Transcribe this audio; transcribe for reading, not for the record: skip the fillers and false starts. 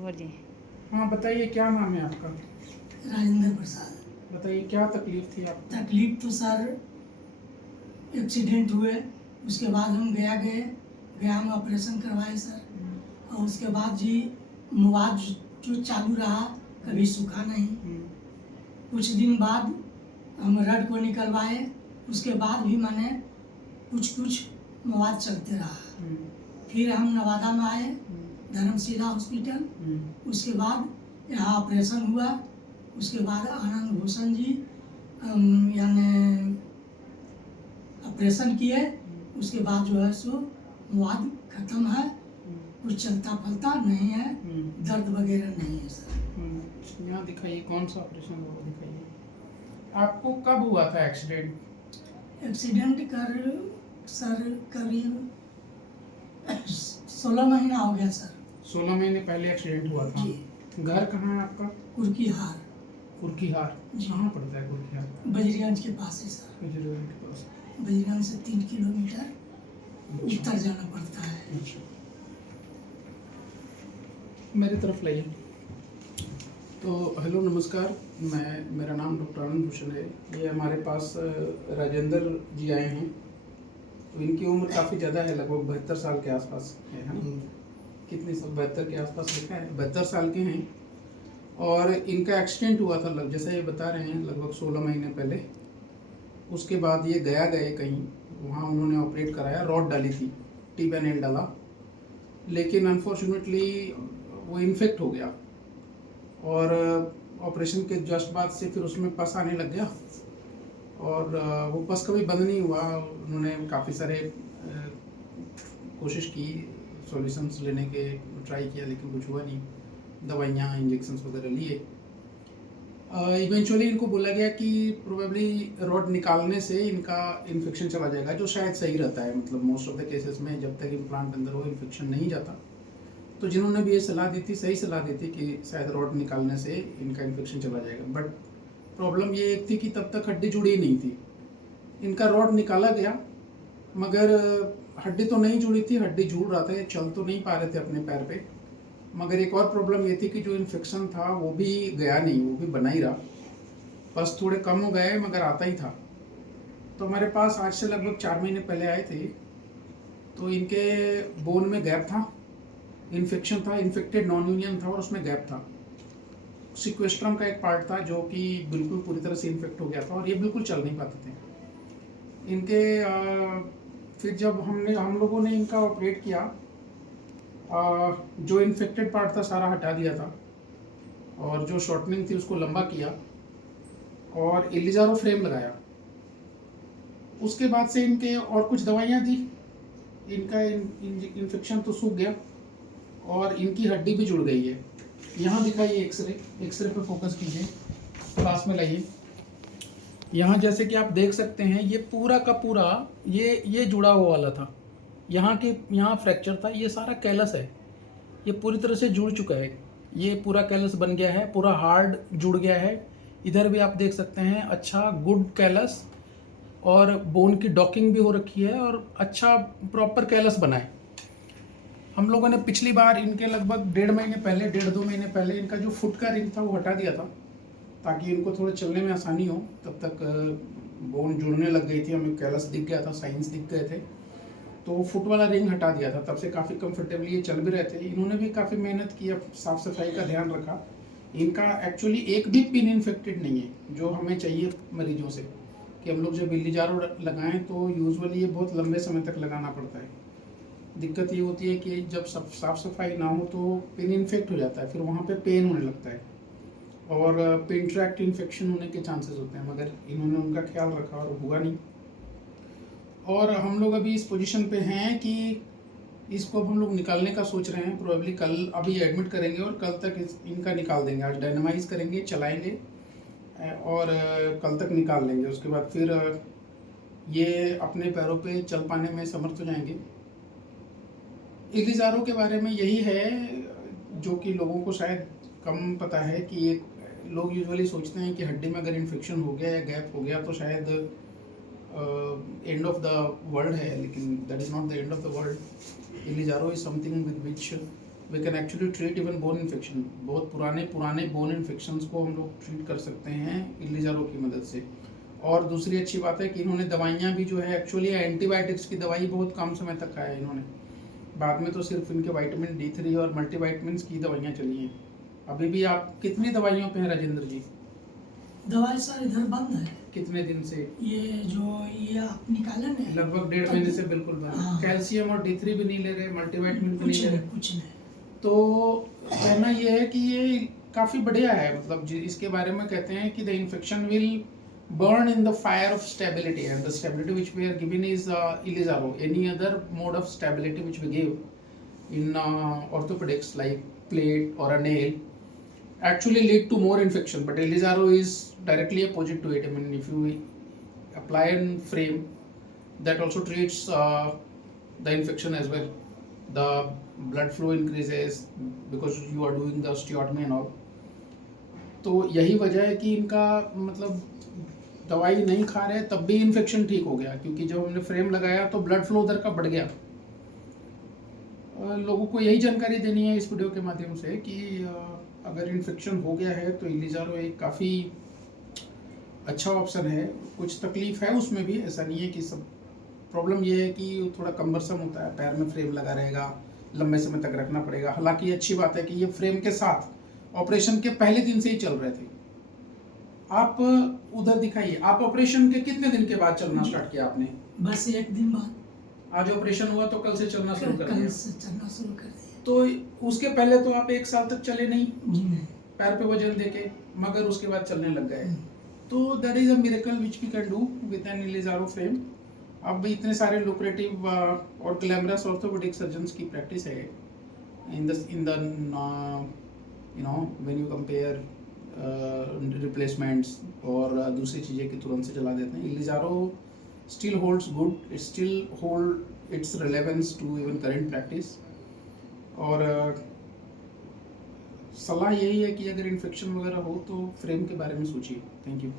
बोलिए। हाँ बताइए, क्या नाम है आपका? राजेंद्र प्रसाद। बताइए क्या तकलीफ थी आपको? तकलीफ तो सर एक्सीडेंट हुए, उसके बाद हम गया में ऑपरेशन करवाए सर। और उसके बाद जी मुआज जो चालू रहा, कभी सूखा नहीं। कुछ दिन बाद हम रड को निकलवाए, उसके बाद भी मैंने कुछ मवाद चलते रहा। फिर हम नवादा में आए, धर्मशिला हॉस्पिटल। उसके बाद यहाँ ऑपरेशन हुआ। उसके बाद आनंद भूषण जी यानी ऑपरेशन किए। उसके बाद जो है सो मवाद खत्म है, कुछ चलता फलता नहीं है, दर्द वगैरह नहीं है सर। यहाँ दिखाइए कौन सा ऑपरेशन हुआ, वो दिखाइए। आपको कब हुआ था एक्सीडेंट? एक्सीडेंट सर करीब 16 महीना हो गया सर। 16 महीने पहले एक्सीडेंट हुआ था। जी। घर कहाँ है आपका? कुर्कीहार। कुर्कीहार जी। कहाँ पड़ता है कुर्कीहार? बजरीगंज के पास है सर। बजरंग के पास। बजरीगंज से 3 किलोमीटर उत्तर जाना पड़ता है। अच्छा, मेरी तरफ लाइए। तो हेलो नमस्कार, मेरा नाम डॉक्टर आनंद भूषण है। ये हमारे पास राजेंद्र जी आए हैं। तो इनकी उम्र काफ़ी ज़्यादा है, लगभग 72 साल के आसपास है ना? कितनी साल? 72 के आसपास लिखा है, 72 साल के हैं। और इनका एक्सीडेंट हुआ था जैसा ये बता रहे हैं लगभग 16 महीने पहले। उसके बाद ये गए कहीं, वहाँ उन्होंने ऑपरेट कराया, रॉड डाली थी, टी-बेनेल डाला, लेकिन अनफॉर्चुनेटली वो इन्फेक्ट हो गया और ऑपरेशन के जस्ट बाद से फिर उसमें पस आने लग गया और वो पस कभी बंद नहीं हुआ। उन्होंने काफ़ी सारे कोशिश की, सॉल्यूशंस लेने के ट्राई किया, लेकिन कुछ हुआ नहीं। दवाइयाँ, इंजेक्शंस वगैरह लिए। इवेंचुअली इनको बोला गया कि प्रोबेबली रॉड निकालने से इनका इन्फेक्शन चला जाएगा, जो शायद सही रहता है। मतलब मोस्ट ऑफ द केसेस में जब तक इम्प्लांट अंदर हो इन्फेक्शन नहीं जाता। तो जिन्होंने भी ये सलाह दी थी, सही सलाह दी थी कि शायद रॉड निकालने से इनका इन्फेक्शन चला जाएगा। बट प्रॉब्लम ये एक थी कि तब तक हड्डी जुड़ी नहीं थी। इनका रॉड निकाला गया मगर हड्डी तो नहीं जुड़ी थी, हड्डी जुड़ रहा था, चल तो नहीं पा रहे थे अपने पैर पे। मगर एक और प्रॉब्लम ये थी कि जो इन्फेक्शन था वो भी गया नहीं, वो भी बना ही रहा। बस थोड़े कम हो गए मगर आता ही था। तो हमारे पास आज से लगभग 4 महीने पहले आए थे। तो इनके बोन में गैप था, इन्फेक्शन था, इन्फेक्टेड नॉन यूनियन था और उसमें गैप था। सिक्वेस्ट्रम का एक पार्ट था जो कि बिल्कुल पूरी तरह से इन्फेक्ट हो गया था और ये बिल्कुल चल नहीं पाते थे इनके। फिर जब हम लोगों ने इनका ऑपरेट किया, जो इन्फेक्टेड पार्ट था सारा हटा दिया था और जो शॉर्टनिंग थी उसको लंबा किया और इलिजारो फ्रेम लगाया। उसके बाद से इनके और कुछ दवाइयाँ दी, इनका इन्फेक्शन तो सूख गया और इनकी हड्डी भी जुड़ गई है। यहाँ दिखाइए, एक्सरे पे फोकस कीजिए, पास में लाइए। यहाँ जैसे कि आप देख सकते हैं ये पूरा का पूरा ये जुड़ा हुआ वाला था। यहाँ फ्रैक्चर था, ये सारा कैलस है, ये पूरी तरह से जुड़ चुका है। ये पूरा कैलस बन गया है, पूरा हार्ड जुड़ गया है। इधर भी आप देख सकते हैं, अच्छा गुड कैलस और बोन की डॉकिंग भी हो रखी है और अच्छा प्रॉपर कैलस बना है। हम लोगों ने पिछली बार इनके लगभग 1.5 महीने पहले इनका जो फुट का रिंग था वो हटा दिया था ताकि इनको थोड़ा चलने में आसानी हो। तब तक बोन जुड़ने लग गई थी, हमें कैलस दिख गया था, साइंस दिख गए थे, तो फुट वाला रिंग हटा दिया था। तब से काफ़ी कंफर्टेबली ये चल भी रहे थे। इन्होंने भी काफ़ी मेहनत की, साफ़ सफाई का ध्यान रखा। इनका एक्चुअली एक भी पिन इन्फेक्टेड नहीं है, जो हमें चाहिए मरीजों से कि हम लोग जब इलिजारो लगाएं तो यूजुअली ये बहुत लंबे समय तक लगाना पड़ता है। दिक्कत ये होती है कि जब साफ़ सफाई ना हो तो पिन इन्फेक्ट हो जाता है, फिर वहाँ पे पेन होने लगता है और पिन ट्रैक्ट इन्फेक्शन होने के चांसेस होते हैं। मगर इन्होंने उनका ख्याल रखा और हुआ नहीं। और हम लोग अभी इस पोजीशन पे हैं कि इसको अब हम लोग निकालने का सोच रहे हैं। प्रोबेबली कल अभी एडमिट करेंगे और कल तक इनका निकाल देंगे। आज डायनामाइज करेंगे, चलाएंगे और कल तक निकाल लेंगे। उसके बाद फिर ये अपने पैरों पे चल पाने में समर्थ हो जाएंगे। इलिजारो के बारे में यही है जो कि लोगों को शायद कम पता है कि एक लोग यूजुअली सोचते हैं कि हड्डी में अगर इन्फेक्शन हो गया या गैप हो गया तो शायद एंड ऑफ द वर्ल्ड है, लेकिन that is not the end of the world. Ilizarov is something with which we can actually treat even bone infection, बहुत पुराने बोन इन्फेक्शंस को हम लोग ट्रीट कर सकते हैं इलिजारो की मदद से। और दूसरी अच्छी बात है कि इन्होंने दवाइयाँ भी जो है एक्चुअली एंटीबायोटिक्स की दवाई बहुत कम समय तक खाया इन्होंने, बाद में तो सिर्फ इनके विटामिन D3 और मल्टीवाइटमिन्स की दवाइयाँ चली हैं। अभी भी आप कितनी दवाइयों पे हैं राजेंद्र जी? दवाई सर इधर बंद है। कितने दिन से? ये आप निकाले ना, लगभग 1.5 महीने से बिल्कुल बंद। हाँ। कैल्शियम और D3 भी नहीं ले रहे, मल्टीवाइटमिन भी नहीं ले रहे। कुछ नहीं। तो कहना ये है कि ये काफ़ी बढ़िया है, मतलब इसके बारे में कहते हैं कि the infection will burn in the fire of stability, and the stability which we are given is Ilizaro. Any other mode of stability which we give in orthopedics like plate or a nail actually lead to more infection, but Ilizaro is directly opposite to it. I mean, if you apply a frame, that also treats the infection as well. The blood flow increases because you are doing the osteotomy and all. तो यही वजह है कि इनका मतलब दवाई नहीं खा रहे तब भी इन्फेक्शन ठीक हो गया, क्योंकि जब हमने फ्रेम लगाया तो ब्लड फ्लो उधर का बढ़ गया। लोगों को यही जानकारी देनी है इस वीडियो के माध्यम से कि अगर इन्फेक्शन हो गया है तो इलिजारो एक काफ़ी अच्छा ऑप्शन है। कुछ तकलीफ है उसमें भी, ऐसा नहीं है कि सब। प्रॉब्लम ये है कि थोड़ा कम्बरसम होता है, पैर में फ्रेम लगा रहेगा, लंबे समय तक रखना पड़ेगा। हालांकि अच्छी बात है कि ये फ्रेम के साथ ऑपरेशन के पहले दिन से ही चल रहे थे। आप उधर दिखाइए, आप ऑपरेशन के कितने दिन के बाद चलना स्टार्ट किया आपने? बस 1 दिन बाद। आज ऑपरेशन हुआ तो कल से चलना शुरू कर कल दिया? से चलना शुरू कर दिया। तो उसके पहले तो आप 1 साल तक चले नहीं, जी नहीं। पैर पे वजन देके, मगर उसके बाद चलने लग गए। तो that is a miracle which we can do with an Ilizarov frame. अब इतने सारे लुक्रेटिव और ग्लैमरस ऑर्थोपेडिक सर्जन्स की प्रैक्टिस है in the when you compare replacements और दूसरी चीज़ें की तुरंत से चला देते हैं। Ilizarov still holds good, it still hold its relevance to even current practice. और सलाह यही है कि अगर इन्फेक्शन वगैरह हो तो फ्रेम के बारे में सोचिए। Thank you.